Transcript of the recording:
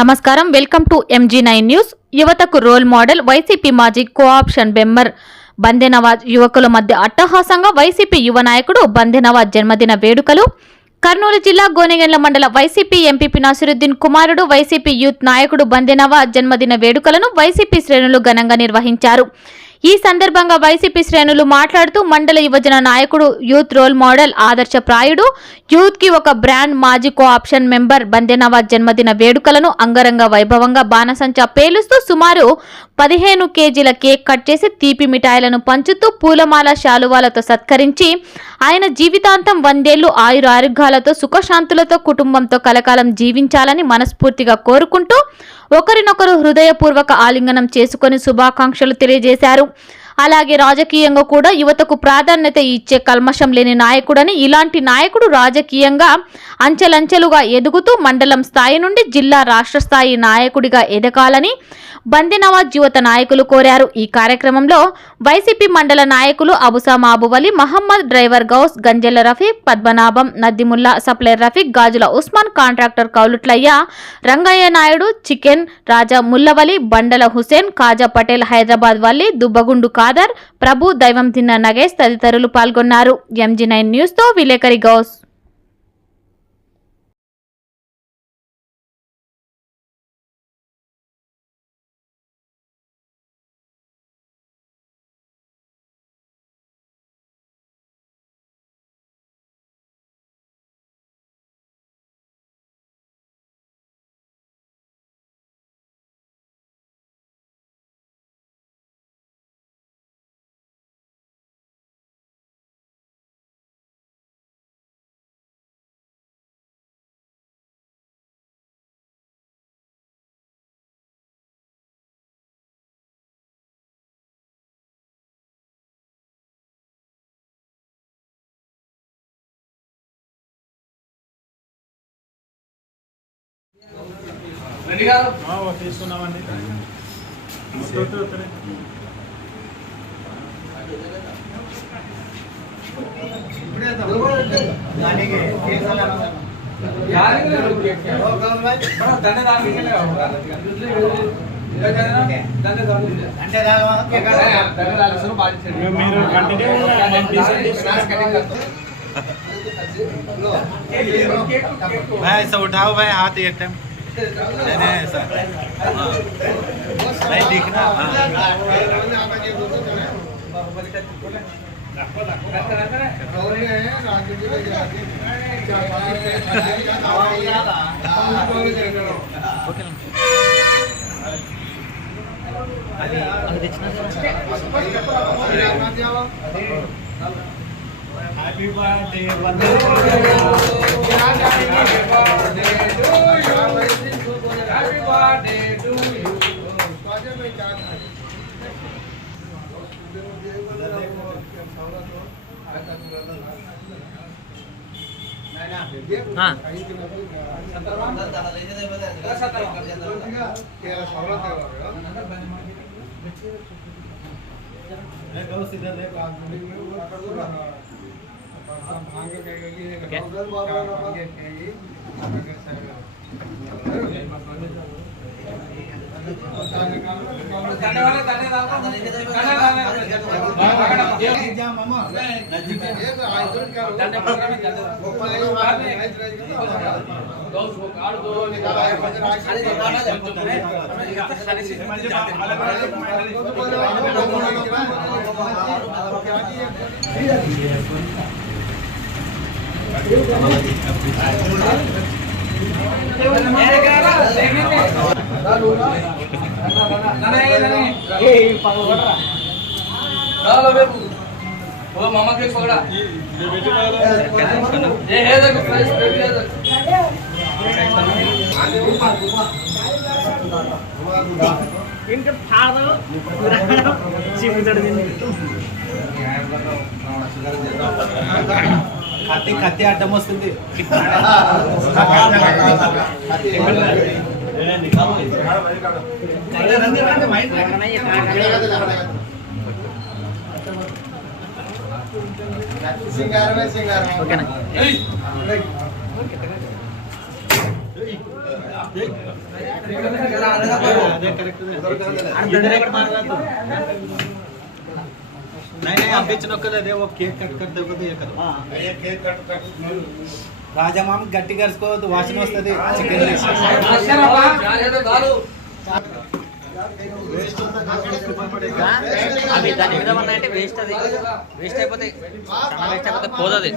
నమస్కారం welcome to MG9 news. యువతకు role model YCP మాజీ కోఆప్షన్ మెంబర్ బందె నవాజ్ యువకుల మధ్య అట్టహాసంగా వైసీపీ యువ నాయకుడు బందె నవాజ్ జన్మదిన వేడుకలు. కర్నూలు జిల్లా గోనెగండ్ల మండల వైసీపీ ఎంపీపీ నాసిరుద్దీన్ కుమారుడు వైసీపీ యూత్ నాయకుడు బందె నవాజ్ జన్మదిన వేడుకలను వైసీపీ శ్రేణులు ఘనంగా నిర్వహించారు. ఈ సందర్భంగా వైసీపీ శ్రేణులు మాట్లాడుతూ మండల యువజన నాయకుడు, యూత్ రోల్ మోడల్, ఆదర్శప్రాయుడు, యూత్ కి ఒక బ్రాండ్ మాజీ కోఆప్షన్ మెంబర్ బందె నవాజ్ జన్మదిన వేడుకలను అంగరంగ వైభవంగా బాణసంచా పేలుస్తూ సుమారు 15 కేజీల కేక్ కట్ చేసి తీపి మిఠాయిలను పంచుతూ పూలమాల శాలువాలతో సత్కరించి ఆయన జీవితాంతం 100 ఏళ్లు ఆయురారోగ్యాలతో సుఖశాంతులతో కుటుంబంతో కలకాలం జీవించాలని మనస్ఫూర్తిగా కోరుకుంటూ ఒకరినొకరు హృదయపూర్వక ఆలింగనం చేసుకుని శుభాకాంక్షలు తెలియజేశారు. అలాగే రాజకీయంగా కూడా యువతకు ప్రాధాన్యత ఇచ్చే కల్మషం లేని నాయకుడని, ఇలాంటి నాయకుడు రాజకీయంగా అంచెలంచెలుగా ఎదుగుతూ మండలం స్థాయి నుండి జిల్లా, రాష్ట్ర స్థాయి నాయకుడిగా ఎదగాలని బందె నవాజ్ యువత నాయకులు కోరారు. ఈ కార్యక్రమంలో వైసీపీ మండల నాయకులు అబుసా మాబువలి, మహమ్మద్, డ్రైవర్ గౌస్, గంజెల రఫీక్, పద్మనాభం, నద్దిముల్లా, సప్లైర్ రఫీక్, గాజుల ఉస్మాన్, కాంట్రాక్టర్ కౌలుట్లయ్య, రంగయ్య నాయుడు, చికెన్ రాజా ముల్లవలి, బండల హుసేన్, కాజా పటేల్, హైదరాబాద్ వల్లి, దుబ్బగుండు ఖాదర్, ప్రభు, దైవం తిన్న నగేష్ తదితరులు పాల్గొన్నారు. MG9 న్యూస్ తో విలేకరి గౌస్. తీసుకున్నామండి. ऐसा उठाओ भाई, हाथ एक टाइम नहीं ऐसा नहीं दिखना. Happy birthday birthday to you. हाँ मामा के पकड़ा ये है देखो प्राइस पे भी है इनका फाड़ दो चिप चढ़ दिन खाती खाती आटम वस्तुंदी निकालो सिंगार में ओके ना अरे करेक्ट डायरेक्ट मार रहा तो नहीं आप बीच नोकल दे वो केक कट करते को ये करो हां ये केक कट राजा माम गट्टी కర్చుకోవద్దు వాసన వస్తది చికెన్ లేసి వేస్ట్ ఉందా కాకడ అవి దాని మీద ఉన్నాయంటే వేస్ట్ అది వేస్ట్ అయిపోతే చాలా వేస్ట్ అయిపోతే పోదది